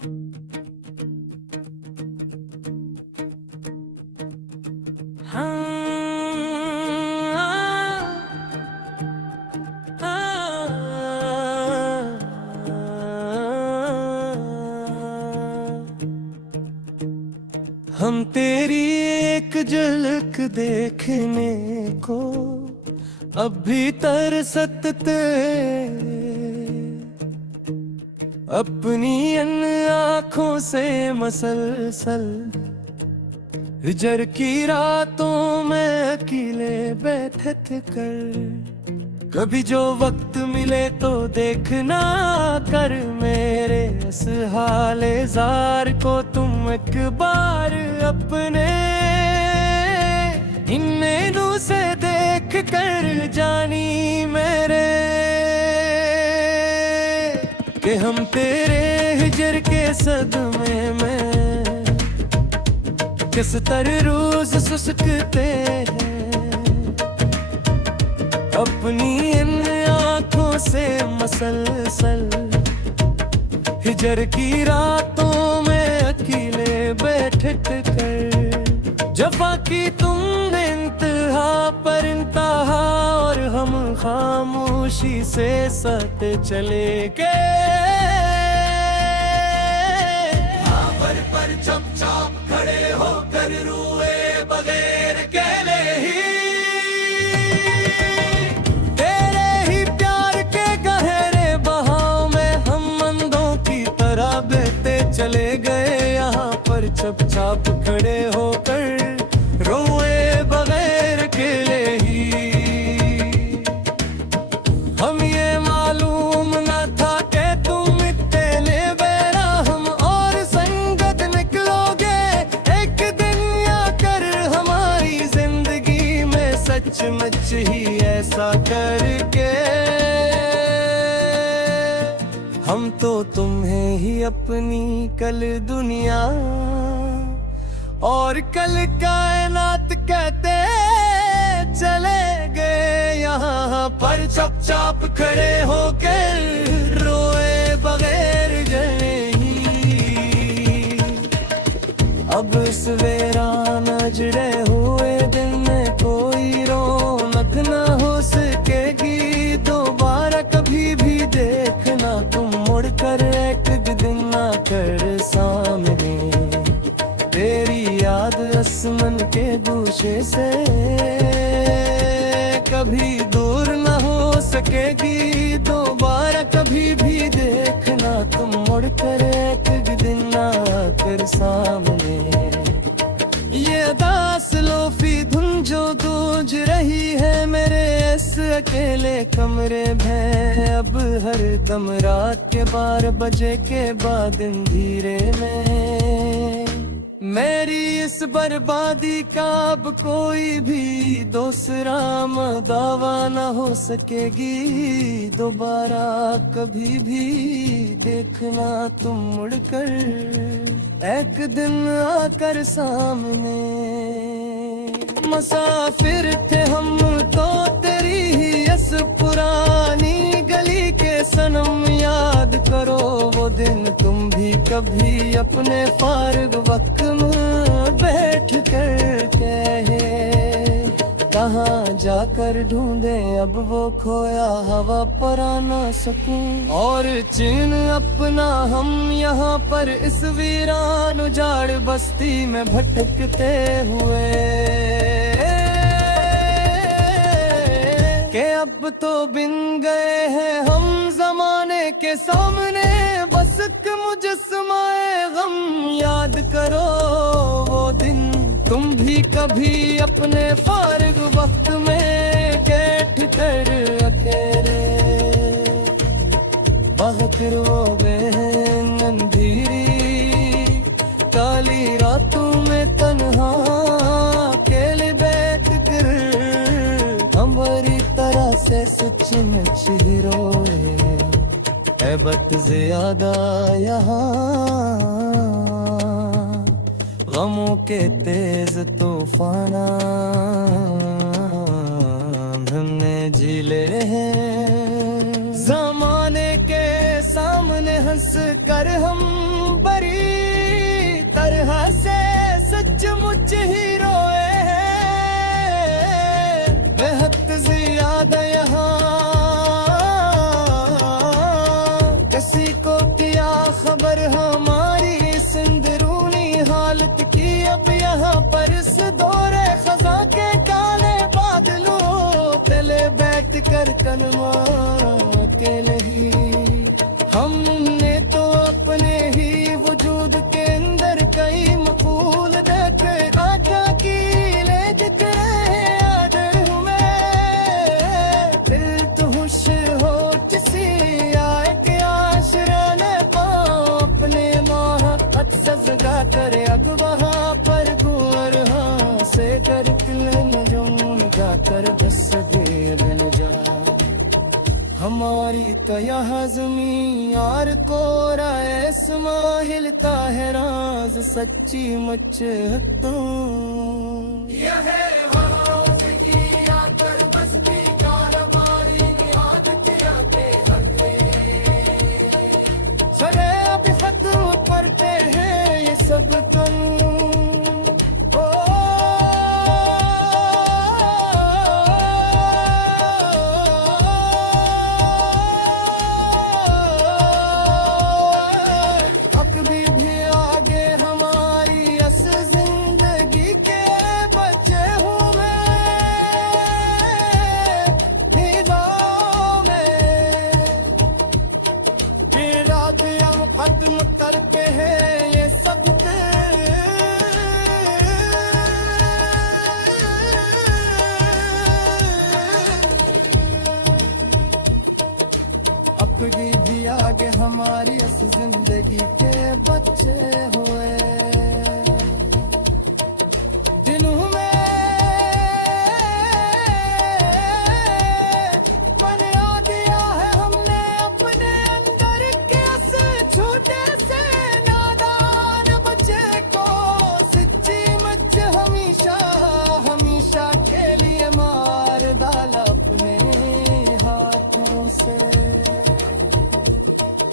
हम तेरी एक झलक देखने को अब भी तरसते, अपनी इन आँखों से मसलसल हिजर की रातों में अकेले बैठत कर। कभी जो वक्त मिले तो देखना कर मेरे इस हाले जार को तुम एक बार अपने इन नैनों से देख कर जानी मेरे कि हम तेरे हिजर के सदमे में किस तरह रोज सुसकते हैं। अपनी इन आँखों से मसलसल हिजर की रातों में अकेले बैठक कर। जफा की तुमने इंतहा पर इंतहा और हम खामोशी से सहते चले गए। पर चुपचाप खड़े होकर रोए बगैर अकेले ही तेरे ही प्यार के गहरे बहाव में हम अंधों की तरह बहते चले गए। यहाँ पर चुपचाप खड़े होकर रोए बगैर अकेले ही। हम ये मालूम न था कि तुम इतने बेरहम और संगत निकलोगे एक दिन आकर हमारी जिंदगी में सचमुच ही ऐसा करके। हम तो तुम्हें ही अपनी कल दुनिया और कल कायनात कहते चले गए। यहाँ पर चुपचाप खड़े होकर रोए बगैर गए ही। अब इस वीरान अजरे हुए दिन में कोई रौनक न हो सकेगी दोबारा कभी भी देखना तुम मुड़कर एक दिन ना कर सामने। तेरी याद आसमान के गोशे से कभी दूर न हो सकेगी दोबारा कभी भी देखना तुम मुड़कर एक दिन आकर सामने। ये अदास लोफी धुन जो गूंज रही है मेरे इस अकेले कमरे में अब हर दम रात के 12 बजे के बाद अंधेरे में। मेरी इस बर्बादी का अब कोई भी दूसरा दावा न हो सकेगी दोबारा कभी भी देखना तुम मुड़कर एक दिन आकर सामने। मुसाफिर थे हम तो तेरी ही इस पुरानी गली के सनम याद करो वो दिन तुम भी कभी अपने फारग वक्त में बैठ कर कहे कहाँ जाकर ढूंढे अब वो खोया हवा पर आना सकूं और चीन अपना हम यहाँ पर इस वीरान उजाड़ बस्ती में भटकते हुए के अब तो बिन गए हैं हम जमाने के सामने। बस मुजस्समाए गम याद करो वो दिन तुम भी कभी अपने फारिग वक्त में बैठ कर अकेले बहकर रोवे अंधेरी काली रातों में तन्हा अकेले बैठ कर हमारी तरह से सचमुच ही रोए है बत ज्यादा यहाँ गमों के तेज तूफान हमने झीले हैं जमाने के सामने हंस कर हम सचमुच ही रोए हैं, बेहद ज्यादा यहाँ। किसी को क्या खबर हमारी इस अंदरूनी हालत की, अब यहाँ पर इस दौरे खजा के काले बादलों तले बैठ कर कलमा अकेले ही। हमने तो अपने ही वजूद के अंदर कई मकूल देखे, आका की ले जिक्रे आदर हमें। दिल तो खुश हो किसी आए के आशरा ने पाओ, अपने माह सजगा करे अब वहाँ पर कुंवर हाँ से कर किले नजून गा कर बस दे बन जा। हमारी तो यहाँ ज़मीं यार कोरा ऐसमा हिलता है राज सच्ची मुझ तो। यह हाथ की आकर बसती कारोबारी निहाद किया के हल्के। चले अब खत्म करते हैं ये सब तुम। खत्म करते हैं ये सब अपनी भी आगे हमारी इस जिंदगी के बच्चे हुए। दिलों में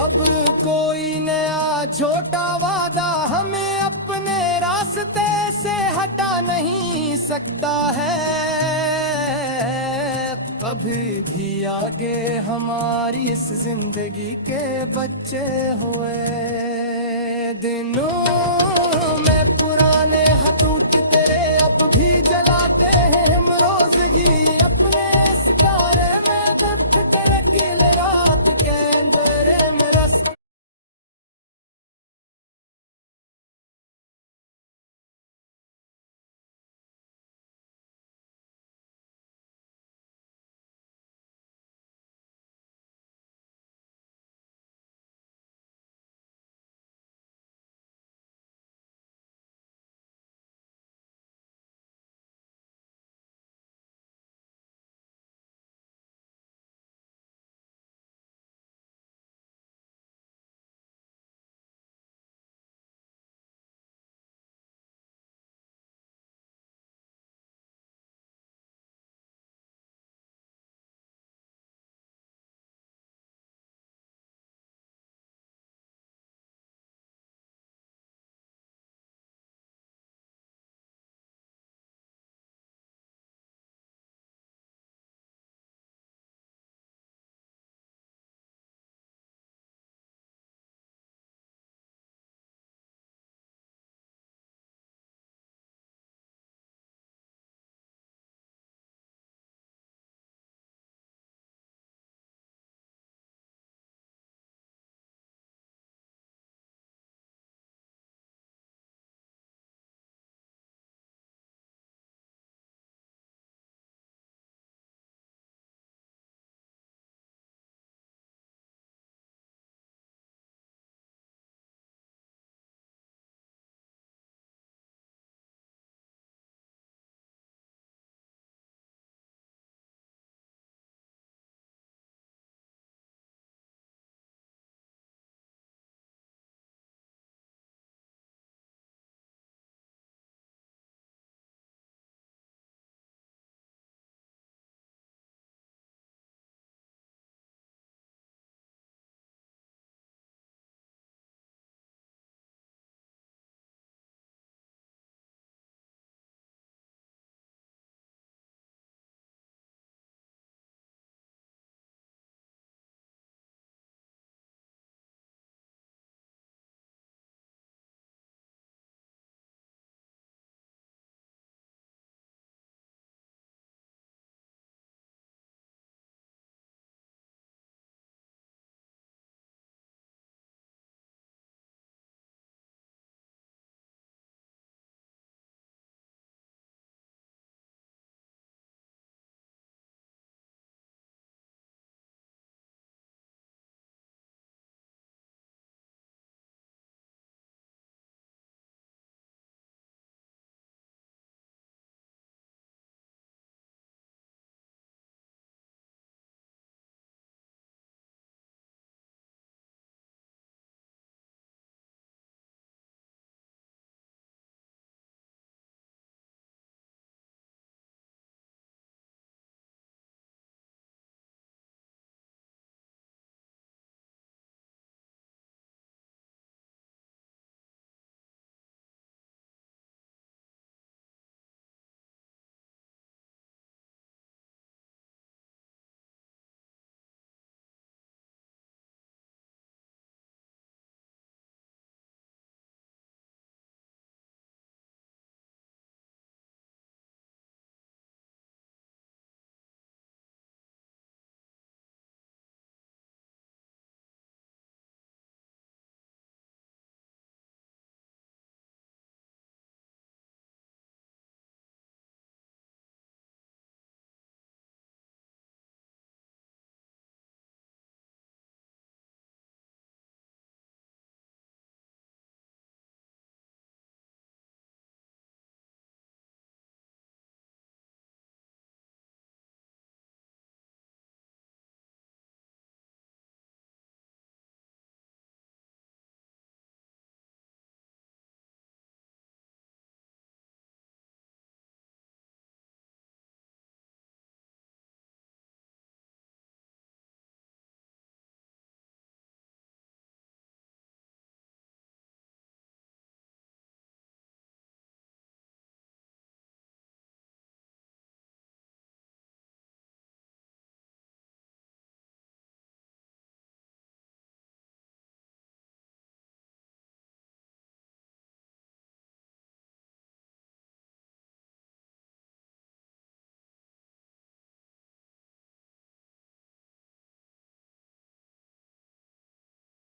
अब कोई नया छोटा वादा हमें अपने रास्ते से हटा नहीं सकता है। कभी भी आगे हमारी इस जिंदगी के बच्चे हुए। दिनों